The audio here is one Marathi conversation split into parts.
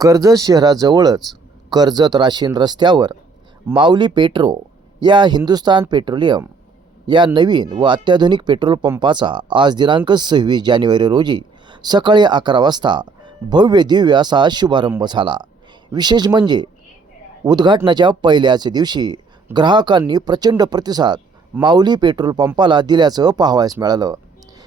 कर्जत शहराजवळच कर्जत राशीन रस्त्यावर माऊली पेट्रो या हिंदुस्तान पेट्रोलियम या नवीन व अत्याधुनिक पेट्रोल पंपाचा आज दिनांक सव्वीस जानेवारी रोजी सकाळी अकरा वाजता भव्य दिव्य असा शुभारंभ झाला. विशेष म्हणजे उद्घाटनाच्या पहिल्याच दिवशी ग्राहकांनी प्रचंड प्रतिसाद माऊली पेट्रोल पंपाला दिल्याचं पाहावयास मिळालं.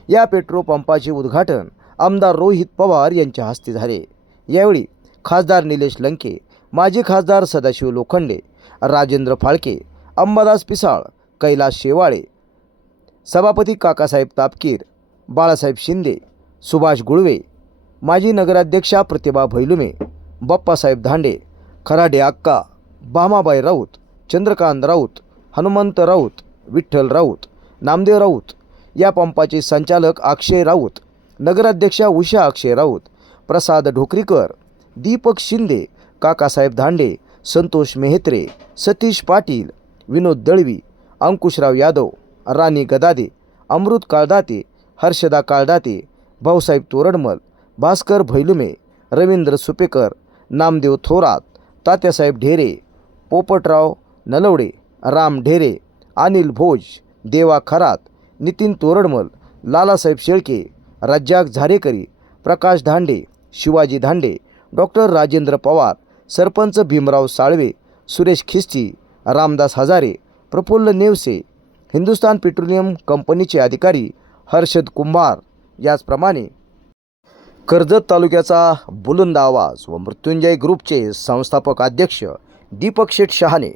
या पेट्रोल पंपाचे उद्घाटन आमदार रोहित पवार यांच्या हस्ते झाले. यावेळी खासदार निलेश लंके माजी खासदार सदाशिव लोखंडे राजेंद्र फाळके अंबादास पिसाळ कैलास शेवाळे सभापती काकासाहेब तापकीर बाळासाहेब शिंदे सुभाष गुळवे माजी नगराध्यक्षा प्रतिभा भैलुमे बाप्पासाहेब धांडे खराडे अक्का भामाबाई राऊत चंद्रकांत राऊत हनुमंत राऊत विठ्ठल राऊत नामदेव राऊत या पंपाचे संचालक अक्षय राऊत नगराध्यक्षा उषा अक्षय राऊत प्रसाद ढोकरीकर दीपक शिंदे काकासाहेब धांडे संतोष मेहत्रे सतीश पाटील विनोद दळवी अंकुशराव यादव राणी गदादे अमृत काळदाते हर्षदा काळदाते भाऊसाहेब तोरडमल भास्कर भैलुमे रवींद्र सुपेकर नामदेव थोरात तात्यासाहेब ढेरे पोपटराव नलवडे राम ढेरे अनिल भोज देवा खरात नितीन तोरडमल लालासाहेब शेळके रज्जाक झारेकरी प्रकाश धांडे शिवाजी धांडे डॉक्टर राजेंद्र पवार सरपंच भीमराव साळवे सुरेश खिस्ती रामदास हजारे प्रफुल्ल नेवसे हिंदुस्तान पेट्रोलियम कंपनीचे अधिकारी हर्षद कुंभार याचप्रमाणे कर्जत तालुक्याचा बुलंद आवाज व मृत्युंजय ग्रुपचे संस्थापक अध्यक्ष दीपक शेठ शहाणे.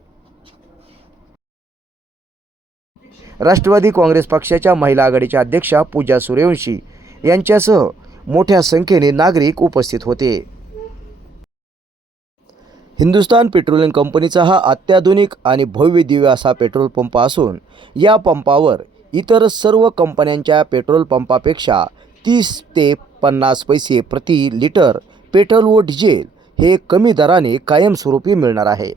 राष्ट्रवादी काँग्रेस पक्षाच्या महिला आघाडीच्या अध्यक्षा पूजा सूर्यवंशी यांच्यासह मोठ्या संख्येने नागरिक उपस्थित होते. हिंदुस्तान पेट्रोलियम कंपनीचा हा अत्याधुनिक आणि भव्य दिव्य असा पेट्रोल पंप असून या पंपावर इतर सर्व कंपन्यांच्या पेट्रोल पंपापेक्षा तीस ते पन्नास पैसे प्रति लिटर पेट्रोल व डिझेल हे कमी दराने कायमस्वरूपी मिळणार आहे.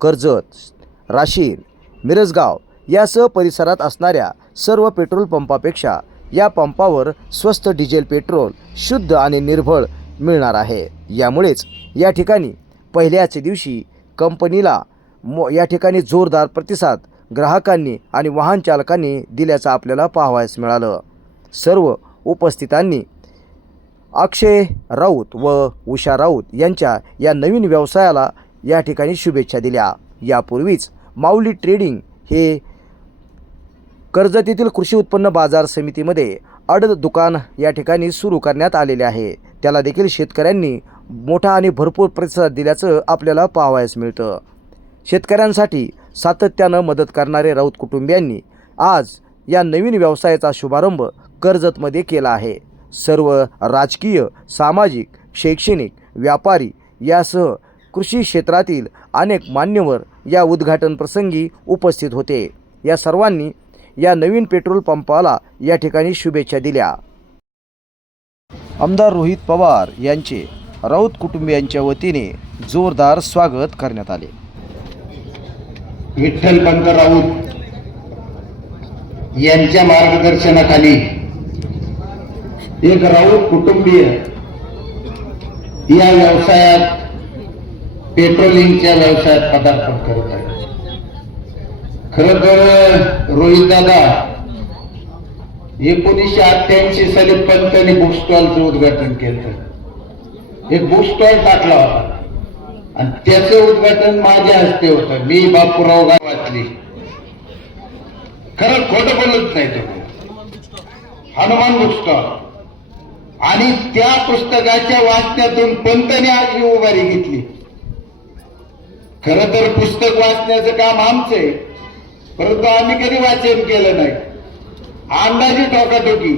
कर्जत राशीन मिरजगाव यासह परिसरात असणाऱ्या सर्व पेट्रोल पंपापेक्षा या पंपावर स्वस्त डिझेल पेट्रोल शुद्ध आणि निर्भळ मिळणार आहे. यामुळेच या ठिकाणी पहिल्याच दिवशी कंपनीला मो या ठिकाणी जोरदार प्रतिसाद ग्राहकांनी आणि वाहन चालकांनी दिल्याचं आपल्याला पाहावयास मिळालं. सर्व उपस्थितांनी अक्षय राऊत व उषा राऊत यांच्या या नवीन व्यवसायाला या ठिकाणी शुभेच्छा दिल्या. यापूर्वीच माऊली ट्रेडिंग हे कर्जतीतील कृषी उत्पन्न बाजार समितीमध्ये अडद दुकान या ठिकाणी सुरू करण्यात आलेले आहे. त्याला देखील शेतकऱ्यांनी मोठा आणि भरपूर प्रतिसाद दिल्याचं आपल्याला पाहावयास मिळतं. शेतकऱ्यांसाठी सातत्यानं मदत करणारे राऊत कुटुंबियांनी आज या नवीन व्यवसायाचा शुभारंभ कर्जतमध्ये केला आहे. सर्व राजकीय सामाजिक शैक्षणिक व्यापारी यासह कृषी क्षेत्रातील अनेक मान्यवर या उद्घाटन प्रसंगी उपस्थित होते. या सर्वांनी या नवीन पेट्रोल पंपाला या ठिकाणी शुभेच्छा दिल्या. आमदार रोहित पवार यांचे राऊत कुटुंबियांच्या वतीने जोरदार स्वागत करण्यात आले. विठ्ठलपंत राऊत यांच्या मार्गदर्शनाखाली एक राऊत कुटुंबीय या व्यवसायात पेट्रोलिंगच्या व्यवसायात पदार्पण करत आहे. खर तर रोहित दादा एकोणीसशे अठ्ठ्याऐंशी साली पंतनी बुक स्टॉलचं उद्घाटन केलं. एक बुक स्टॉल टाकला होता आणि त्याचं उद्घाटन माझ्या हस्ते होतं. मी बापूराव गावातली. खरं खोट बोलत नाही तो. हनुमान बुक स्टॉल आणि त्या पुस्तकाच्या वाचण्यातून पंतने आज ही उभारी घेतली. खर तर पुस्तक वाचण्याचं काम आमचं आहे परंतु आम्ही कधी वाचन केलं नाही. अंदाजी टोकाटोकी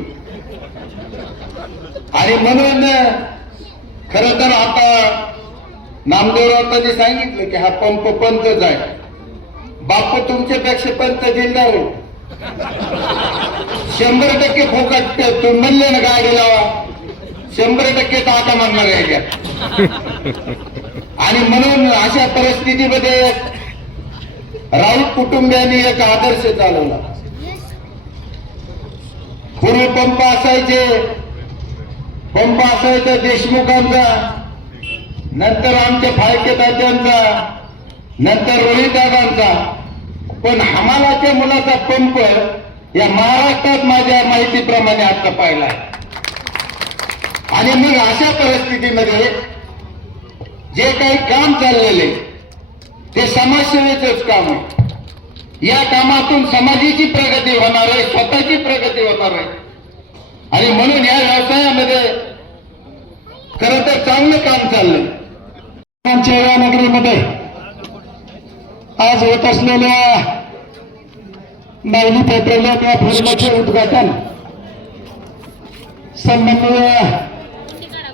आणि म्हणून खर तर आता नामदेवरावांनी सांगितलं की हा पंप पंतच आहे. बापू तुमच्यापेक्षा पंत जिल्हा शंभर टक्के फुकट तुम्ही म्हणले ना गाडी लावा. शंभर टक्के टाका म्हणणार आहे आणि म्हणून अशा परिस्थितीमध्ये राऊत कुटुंबियांनी एक आदर्श चालवला. पूर्वी पंप असायचे पंप असायचा देशमुखांचा नंतर आमच्या फाळके तात्यांचा नंतर रोहित दादांचा. पण हमालाच्या मुलाचा पंप या महाराष्ट्रात माझ्या माहितीप्रमाणे आता पाहिला आणि मग अशा परिस्थितीमध्ये जे काही काम चाललेले ते समाजसेवेचंच काम आहे. या कामातून समाजाची प्रगती होणार आहे स्वतःची प्रगती होणार आहे. आणि म्हणून या व्यवसायामध्ये खर तर चांगलं काम चाललंय. आमच्या या नगरीमध्ये आज होत असलेल्या मागणी पेट्रोलियम या फिल्मचे उद्घाटन सन्माननीय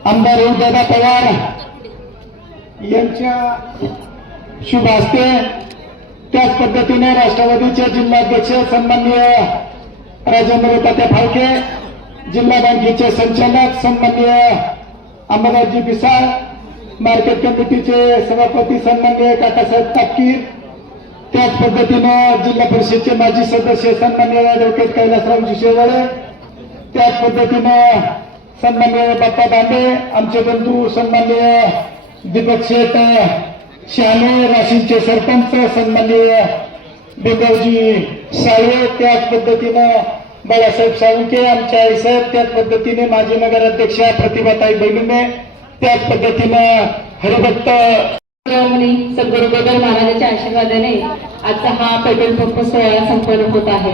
आमदार दादा पवार यांच्या शुभ हस्ते त्याच पद्धतीने राष्ट्रवादीचे जिल्हाध्यक्ष सन्माननीय राजेंद्र तात्या फाळके जिल्हा बँकेचे संचालक सन्माननीय अंबादासजी बिसाळ मार्केट कमिटीचे सभापती सन्माननीय काकासाहेब तापकीर त्याच पद्धतीनं जिल्हा परिषदचे माजी सदस्य सन्माननीय ॲडव्होकेट कैलासरावजी शेवाळे त्याच पद्धतीनं सन्माननीय बाप्पा दांडे आमचे बंधू सन्माननीय दीपक शेठ शहाणे राशींचे सरपंच सन्माननीय बेगावजी साळवे त्याच पद्धतीनं बाळासाहेब साळुंके आमच्या आईसाहेब त्याच पद्धतीने माजी नगराध्यक्षा प्रतिभाताई बैलुमे त्याच पद्धतीनं हरिभक्त सद्गुरु गोदर महाराजांच्या आशीर्वादाने आजचा हा पेट्रोल पंप सोहळा संपन्न होत आहे.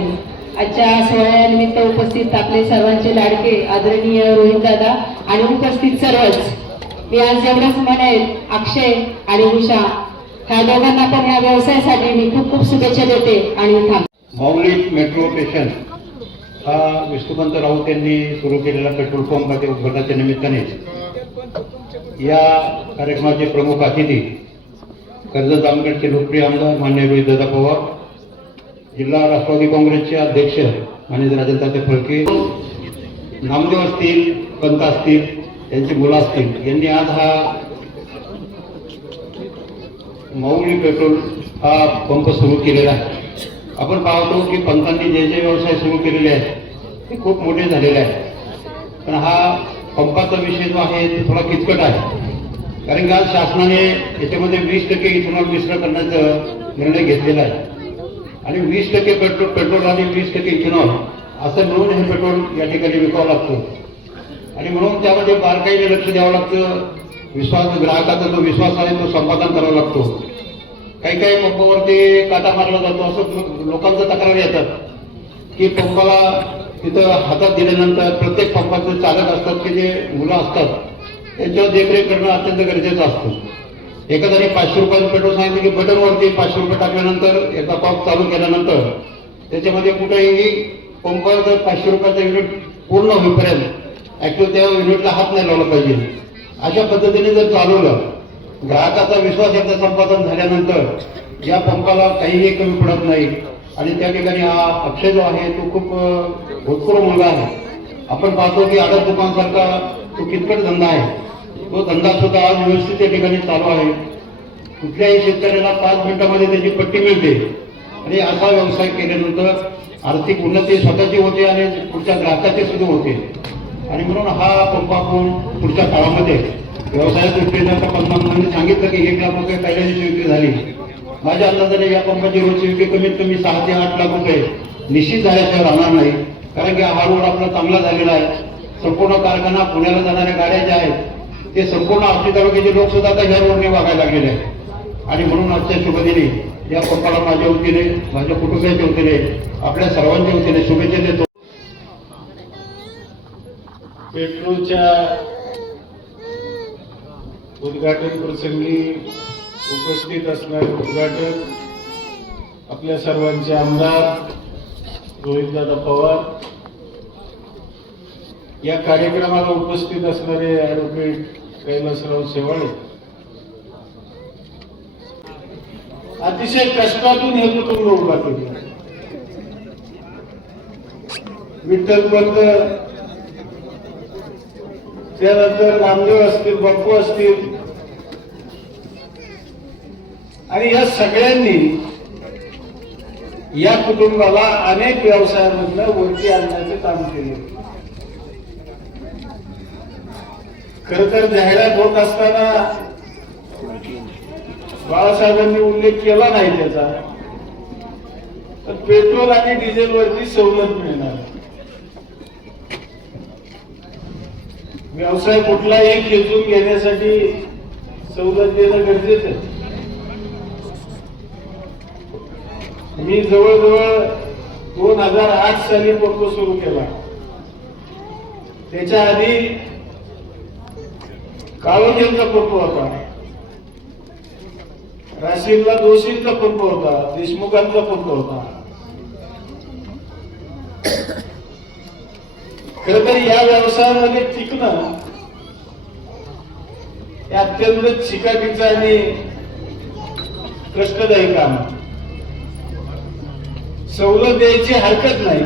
आजच्या सोहळ्यानिमित्त उपस्थित आपले सर्वांचे लाडके आदरणीय रोहित दादा आणि उपस्थित सर्वच. मी आज एवढंच म्हणेल अक्षय आणि उषा ह्या दोघांना पण या व्यवसायासाठी मी खूप खूप शुभेच्छा देते आणि थांब. Mauli metro station. हा विष्णुपंत राऊत यांनी सुरू केलेला पेट्रोल पंपाच्या उद्घाटनाच्या निमित्ताने. या कार्यक्रमाचे प्रमुख अतिथी कर्जत जामखेडचे लोकप्रिय आमदार मान्य रोहितदादा पवार जिल्हा राष्ट्रवादी काँग्रेसचे अध्यक्ष मान्य राजेंद्र फळके नामदेव असतील पंत असतील त्यांची मुलं असतील यांनी आज हा माऊली पेट्रोल हा पंप सुरू केलेला आहे. आपण पाहतो की पंतांनी जे जे व्यवसाय सुरू केलेले आहेत ते खूप मोठे झालेले आहेत. पण हा पंपाचा विषय जो आहे तो थोडा किचकट आहे. कारण की आज शासनाने याच्यामध्ये वीस टक्के इथेनॉल मिश्र करण्याचा निर्णय घेतलेला आहे. आणि वीस टक्के पेट्रोल पेट्रोल आणि वीस टक्के इथेनॉल असं मिळून हे पेट्रोल या ठिकाणी विकावं लागतं. आणि म्हणून त्यामध्ये बारकाईने लक्ष द्यावं लागतं. विश्वास ग्राहकाचा जो विश्वास आहे तो संपादन करावा लागतो. काही काही पंपावरती काटा मारला जातो. असं लोकांचं तक्रार येतात की पंपाला तिथं हातात दिल्यानंतर प्रत्येक पंपाचे चालक असतात की जे मुलं असतात त्यांच्यावर देखरेख करणं अत्यंत गरजेचं असतं. एखाद्याने पाचशे रुपयाचं पेट्रोल सांगितलं की बटनवरती पाचशे रुपये टाकल्यानंतर एकदा पंप चालू केल्यानंतर त्याच्यामध्ये कुठेही पंपावर जर पाचशे रुपयाचा युनिट पूर्ण होईपर्यंत ऍक्च्युअली त्या युनिटला हात नाही लावला पाहिजे. अशा पद्धतीने जर चालवलं ग्राहकाचा विश्वास एकदा संपादन झाल्यानंतर या पंपाला काहीही कमी पडत नाही. आणि त्या ठिकाणी हा अक्षय जो आहे तो खूप अं, भूतपूर्व मुलगा आहे. आपण पाहतो की आडत दुकानसारखा तो कितपट धंदा आहे. तो धंदा सुद्धा आज व्यवस्थित त्या ठिकाणी चालू आहे. कुठल्याही शेतकऱ्याला पाच मिनिटामध्ये त्याची पट्टी मिळते. आणि असा व्यवसाय केल्यानंतर आर्थिक उन्नती स्वतःची होते आणि पुढच्या ग्राहकाची सुद्धा होते. आणि म्हणून हा पंप आपण पुढच्या काळामध्ये व्यवसायात विक्रीनंतर पंतप्रधानांनी सांगितलं की एक लाख रुपये पहिल्या दिवशी विक्री झाली. माझ्या अंदाजाने या पंपाची रोजची विक्री कमीत कमी सहा ते आठ लाख रुपये निश्चित झाल्याशिवाय राहणार नाही. कारण की हा रोड आपला चांगला झालेला आहे. संपूर्ण कारखाना पुण्याला जाणाऱ्या गाड्या ज्या आहेत ते संपूर्ण आष्टी तालुक्याचे लोक सुद्धा आता ह्या रोडने वागायला लागलेले आहेत. आणि म्हणून आजच्या शुभदिनी या पंपाला माझ्या वतीने माझ्या कुटुंबियाच्या वतीने आपल्या सर्वांच्या वतीने शुभेच्छा देतो. पेट्रोलच्या उद्घाटन प्रसंगी उपस्थित असणारे उद्घाटक आपल्या सर्वांचे आमदार रोहितदादा पवार या कार्यक्रमाला उपस्थित असणारे ॲडव्होकेट कैलासराव शेवाळे अतिशय कष्टातून हे कुटुंब उभा केलं. विठ्ठल पंत त्यानंतर नामदेव असतील बाप्पू असतील आणि या सगळ्यांनी या कुटुंबाला अनेक व्यवसायामधनं वरती आणण्याचे काम केले. खर तर जाहिरात होत असताना बाळासाहेबांनी उल्लेख केला नाही त्याचा. तर पेट्रोल आणि डिझेल वरती सवलत मिळणार. व्यवसाय कुठलाही खेचून घेण्यासाठी सवलत देणं गरजेचं आहे. मी जवळजवळ दोन हजार आठ साली पंप सुरू केला. त्याच्या आधी काळोखेंचा पंप होता. राशीनला दोषींचा पंप होता देशमुखांचा पंप होता. खर तर या व्यवसायामध्ये टिकणं हे अत्यंत चिकाटीचं आणि कष्टदायी काम. आहे. सवलत द्यायची हरकत नाही.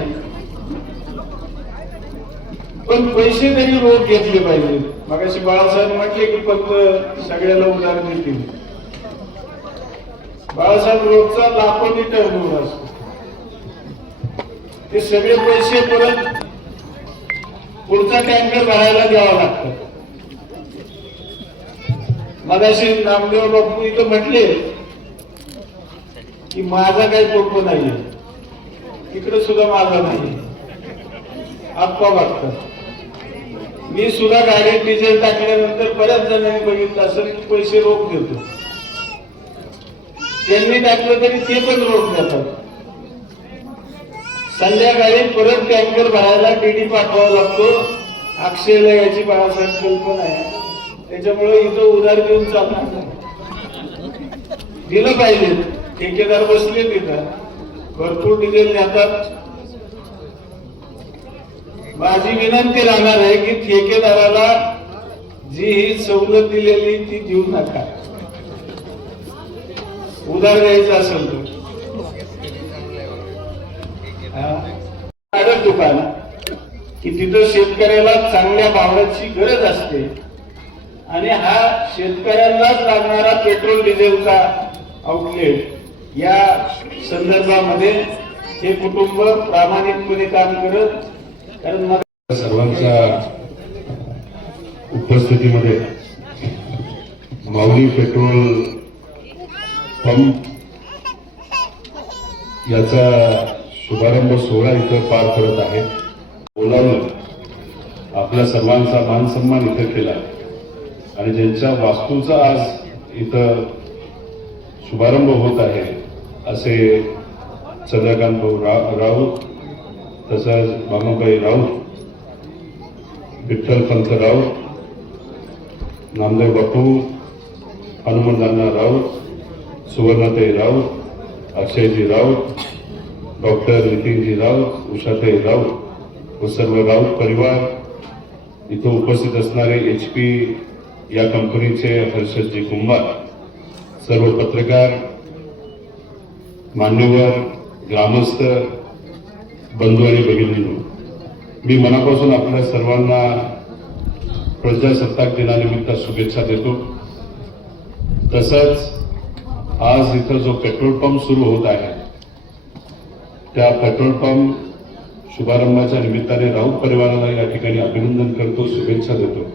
पण पैसे तरी रोज घेतले पाहिजे. मगाशी बाळासाहेब म्हटले की फक्त सगळ्याला उधार देतील बाळासाहेब रोजचा लाखोनी टर्नओव्हर असतो. ते सगळे पैसे परत पुढचा टँकर भरायला द्यावा लागतं. मगाशी नामदेव बापू इथं म्हटले की माझा काही पंप नाहीये. इकडे सुद्धा माझा नाही. आप्पा वाटत. मी सुद्धा गाडीत डिझेल टाकल्यानंतर बऱ्याच जणांनी बघितलं असेल की पैसे रोख देतो. त्यांनी टाकलं तरी ते पण रोख देतात. संध्याकाळी परत टँकर भरायला डीडी पाठवावा लागतो. अक्षयला याची बाळासाहेब कल्पना आहे. त्याच्यामुळे इथं उधार घेऊन चालणार नाही. दिलं पाहिजे. ठेकेदार बसले तिथं. भरपूर डिझेल नेतात. माझी विनंती राहणार आहे की ठेकेदाराला जी ही सवलत दिलेली ती देऊ नका. उधार द्यायचं असेल तर. हा. दुकान. की तिथं शेतकऱ्याला चांगल्या भावाची गरज असते. आणि हा शेतकऱ्यांनाच लागणारा पेट्रोल डिझेलचा आउटलेट या संदर्भामध्ये हे कुटुंब प्रामाणिकपणे काम करत कारण सर्वांच्या उपस्थितीमध्ये माऊली पेट्रोल पंप याचा शुभारंभ सोहळा इथं पार करत आहे. बोलावलं आपल्या सर्वांचा मान सन्मान इथं केला. आणि ज्यांच्या वास्तूचा आज इथं शुभारंभ होत आहे असे सदाकांत भाऊ रा- राऊत तसंच मामाबाई राऊत विठ्ठल पंत राऊत नामदेव बापू हनुमंतांना राऊत सुवर्णाताई राऊत अक्षयजी राऊत डॉक्टर नितीनजी राऊत उषाताई राऊत व सर्व राऊत परिवार इथं उपस्थित असणारे एच पी या कंपनीचे हर्षदजी कुंभार सर्व पत्रकार मान्यवर ग्रामस्थ बंधू आणि भगिनींनो मी मनापासून आपल्या सर्वांना प्रजासत्ताक दिनानिमित्त शुभेच्छा देतो. तसंच आज इथं जो पेट्रोल पंप सुरू होत आहे त्या पेट्रोल पंप शुभारंभाच्या निमित्ताने राऊत परिवाराला या ठिकाणी अभिनंदन करतो शुभेच्छा देतो.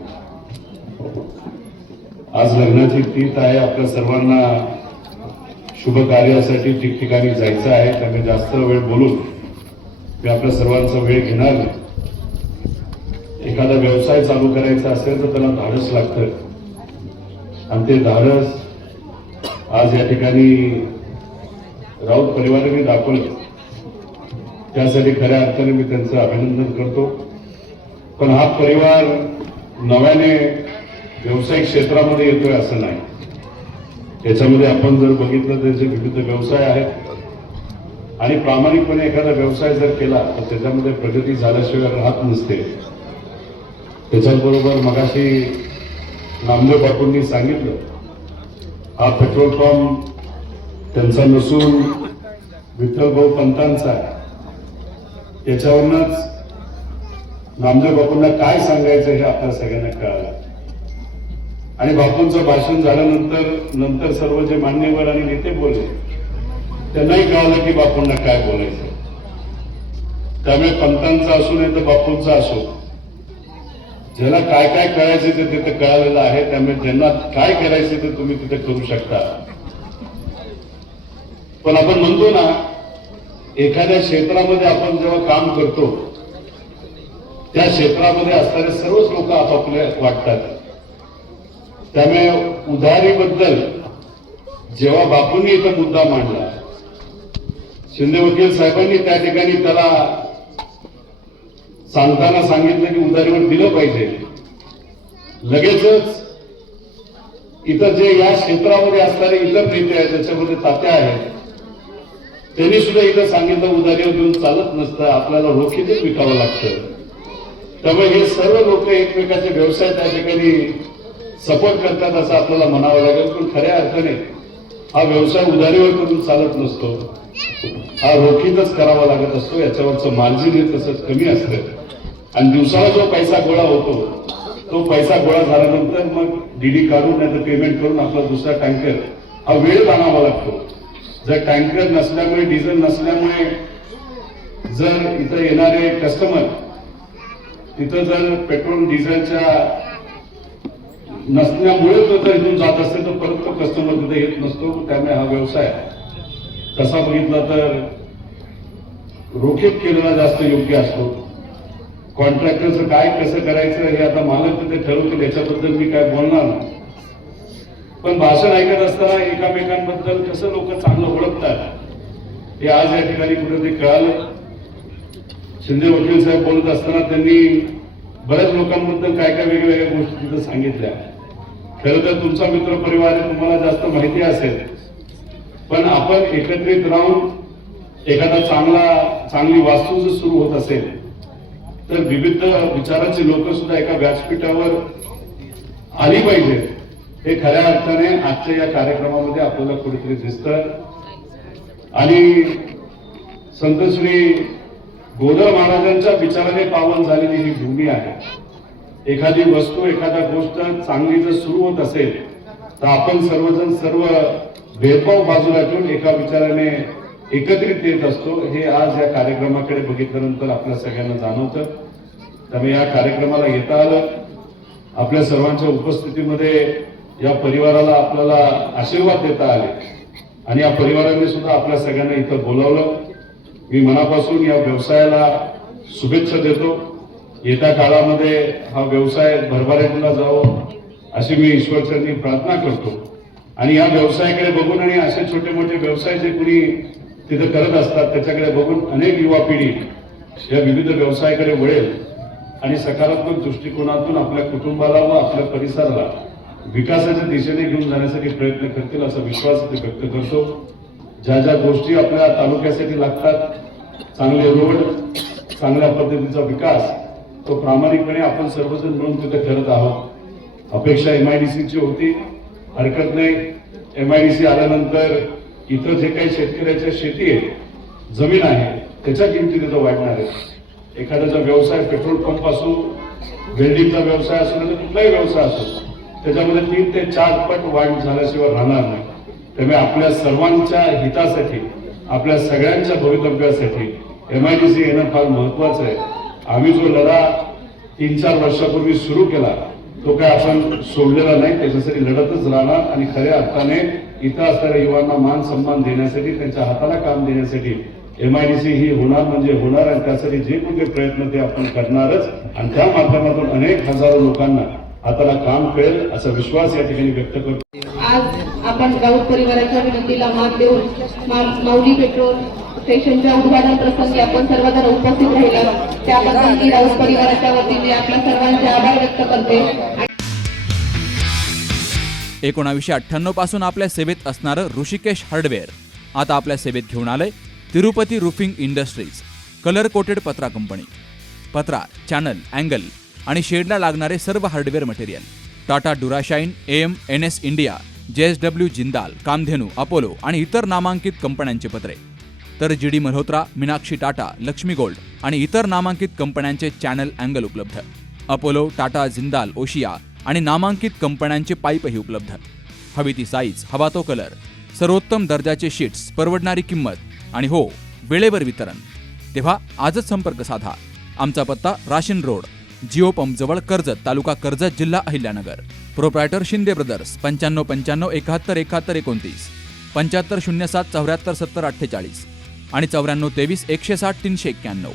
आज लग्नाची तीत आहे आपल्या सर्वांना शुभ कार्यासाठी ठिकठिकाणी जायचं आहे त्यामुळे जास्त वेळ बोलून मी आपल्या सर्वांचा वेळ घेणार नाही. एखादा व्यवसाय चालू करायचा असेल तर त्याला धाडस लागतं आणि ते धाडस आज या ठिकाणी राऊत परिवाराने दाखवलं. त्यासाठी खऱ्या अर्थाने मी त्यांचं अभिनंदन करतो. पण हा परिवार नव्याने व्यावसायिक क्षेत्रामध्ये येतोय असं नाही. त्याच्यामध्ये आपण जर बघितलं त्याचे विविध व्यवसाय आहेत आणि प्रामाणिकपणे एखादा व्यवसाय जर केला तर त्याच्यामध्ये प्रगती झाल्याशिवाय राहत नसते. त्याच्याचबरोबर मगाशी नामदेव बापूंनी सांगितलं हा पेट्रोल पंप त्यांचा नसून विठ्ठलभाऊ पंतांचा आहे. याच्यावरूनच नामदेव बापूंना काय सांगायचं हे आपल्या सगळ्यांना कळालं. आणि बापूंचं भाषण झाल्यानंतर नंतर सर्व जे मान्यवर आणि नेते बोलले त्यांनाही कळालं की बापूंना काय बोलायचं. त्यामुळे पंतांचा असो नाही तर बापूंचा असो. ज्याला काय काय करायचे ते तिथे कळालेलं आहे त्यामुळे ज्यांना काय करायचे ते तुम्ही तिथे करू शकता. पण आपण म्हणतो ना एखाद्या क्षेत्रामध्ये आपण जेव्हा काम करतो त्या क्षेत्रामध्ये असणारे सर्वच लोक आपापले वाटतात. त्यामुळे उधारीबद्दल जेव्हा बापूंनी इथं मुद्दा मांडला शिंदे वकील साहेबांनी त्या ठिकाणी त्याला सांगताना सांगितलं की उधारीवर दिलं पाहिजे. लगेचच इथं जे या क्षेत्रामध्ये असणारे इतर नेते आहेत त्याच्यामध्ये तात्या आहेत त्यांनी सुद्धा इथं सांगितलं उधारीवर देऊन चालत नसतं आपल्याला रोखीतच विकावं लागतं. त्यामुळे हे सर्व लोक एकमेकाचे व्यवसाय त्या ठिकाणी सपोर्ट करतात असं आपल्याला म्हणावं लागेल पण खऱ्या अर्थाने हा व्यवसाय उधारीवर करून चालत नसतो. हा रोखीतच करावा लागत असतो याच्यावरचं मार्जिन हे तसंच कमी असतं. आणि दिवसाला जो पैसा गोळा होतो तो पैसा गोळा झाल्यानंतर मग डीडी काढून नाही तर पेमेंट करून आपला दुसरा टँकर हा वेळ आणावा लागतो. जर टँकर नसल्यामुळे डिझेल नसल्यामुळे जर इथं येणारे कस्टमर तिथं जर पेट्रोल डिझेलच्या नसल्यामुळे तो जर इथून जात असेल तर परत तो कस्टमर तिथे येत नसतो. त्यामुळे हा व्यवसाय तसा बघितला तर रोखेत केलेला जास्त योग्य असतो. कॉन्ट्रॅक्टरचं काय कसं करायचं हे आता मालक तिथे ठरवतील. याच्याबद्दल मी काय बोलणार नाही. पण भाषण ऐकत असताना एकामेकांबद्दल कसं लोक चांगलं ओळखतात हे आज या ठिकाणी कुठेतरी कळालं. शिंदे वकील साहेब बोलत असताना त्यांनी बऱ्याच लोकांबद्दल काय काय वेगवेगळ्या गोष्टी तिथं सांगितल्या. खरं तर तुमचा मित्र परिवार तुम्हाला जास्त माहिती असेल. पण आपण एकत्रित राहून एखादा चांगला चांगली वास्तू जर सुरू होत असेल तर विविध विचाराची लोक सुद्धा एका व्यासपीठावर आली पाहिजे. हे खऱ्या अर्थाने आजच्या या कार्यक्रमामध्ये आपल्याला कुठेतरी दिसत आणि संत श्री गोदर महाराजांच्या विचाराने पावन झालेली ही भूमी आहे. एखादी वस्तू एखादा गोष्ट चांगली जर सुरू होत असेल तर आपण सर्वजण सर्व भेदभाव बाजूला ठेवून एका विचाराने एकत्रित येत असतो. हे आज या कार्यक्रमाकडे बघितल्यानंतर आपल्या सगळ्यांना जाणवतं. त्यामुळे या कार्यक्रमाला येता आलं. आपल्या सर्वांच्या उपस्थितीमध्ये या परिवाराला आपल्याला आशीर्वाद देता आले. आणि या परिवाराने सुद्धा आपल्या सगळ्यांना इथं बोलावलं. मी मनापासून या व्यवसायाला शुभेच्छा देतो. येत्या काळामध्ये हा व्यवसाय भरभराटीला जावं अशी मी ईश्वरचरणी प्रार्थना करतो. आणि या व्यवसायाकडे बघून आणि असे छोटे मोठे व्यवसाय जे कुणी तिथे करत असतात त्याच्याकडे बघून अनेक युवा पिढी या विविध व्यवसायाकडे वळेल आणि सकारात्मक दृष्टिकोनातून आपल्या कुटुंबाला व आपल्या परिसराला विकासाच्या दिशेने घेऊन जाण्यासाठी प्रयत्न करतील असा विश्वास ते व्यक्त करतो. ज्या ज्या गोष्टी आपल्या तालुक्यासाठी लागतात चांगले रोड चांगल्या पद्धतीचा विकास तो प्रामाणिकपणे आपण सर्वजण मिळून तिथे करत आहोत. अपेक्षा एम आय डी सी ची होती. हरकत नाही. एम आय डी सी आल्यानंतर इथं जे काही शेतकऱ्याच्या शेती आहे जमीन आहे त्याच्या किमती तिथं वाढणार आहे एखाद्याचा व्यवसाय पेट्रोल पंप असो वेल्डिंगचा व्यवसाय असो नाही तर कुठलाही व्यवसाय असो त्याच्यामध्ये तीन ते चार पट वाढ झाल्याशिवाय राहणार नाही. त्यामुळे आपल्या सर्वांच्या हितासाठी आपल्या सगळ्यांच्या भवितव्यासाठी एम आय डी सी येणं फार महत्वाचं आहे. आम्ही जो लढा तीन चार वर्षापूर्वी सुरू केला तो काय आपण सोडलेला नाही. त्याच्यासाठी लढतच राहणार आणि खऱ्या अर्थाने इथं असणाऱ्या युवांना मान सन्मान देण्यासाठी त्यांच्या हाताला काम देण्यासाठी एमआयडीसी ही होणार म्हणजे होणार आणि त्यासाठी जे कोणते प्रयत्न ते आपण करणारच. आणि त्या माध्यमातून अनेक हजारो लोकांना हाताला काम कळेल असा विश्वास या ठिकाणी व्यक्त करतो. आज आपण राऊत परिवाराच्या विनंतीला मान देऊन माऊली पेट्रोल स्टेशनच्या उद्घाटन प्रसंगी आपण सर्वजण उपस्थित राहिलो. त्याबद्दल मी राऊत परिवाराच्या वतीने आपल्या सर्वांचे आभार व्यक्त करते. एकोणावीसशे अठ्ठ्याण्णवपासून आपल्या सेवेत असणारं ऋषिकेश हार्डवेअर. आता आपल्या सेवेत घेऊन आलंय Tirupati roofing industries colour coated पत्रा कंपनी पत्रा चॅनल अँगल आणि शेडला लागणारे सर्व hardware material. Tata Durashine M N S India J S W Jindal Kamdhenu Apollo आणि इतर नामांकित कंपन्यांचे पत्रे. तर G D Malhotra Meenakshi Tata Lakshmi gold आणि इतर नामांकित कंपन्यांचे चॅनल अँगल उपलब्ध. अपोलो टाटा जिंदाल ओशिया आणि नामांकित कंपन्यांचे पाईपही उपलब्ध. हवी ती साईज हवा तो कलर सर्वोत्तम दर्जाचे शीट्स परवडणारी किंमत आणि हो वेळेवर वितरण. तेव्हा आजच संपर्क साधा. आमचा पत्ता राशीन रोड जिओ पंपजवळ कर्जत तालुका कर्जत जिल्हा अहिल्यानगर. प्रोप्रायटर शिंदे ब्रदर्स पंच्याण्णव पंच्याण्णव एकाहत्तर एकाहत्तर एकोणतीस. पंच्याहत्तर शून्य सात चौऱ्याहत्तर सत्तर अठ्ठेचाळीस. आणि चौऱ्याण्णव तेवीस एकशे साठ तीनशे एक्क्याण्णव.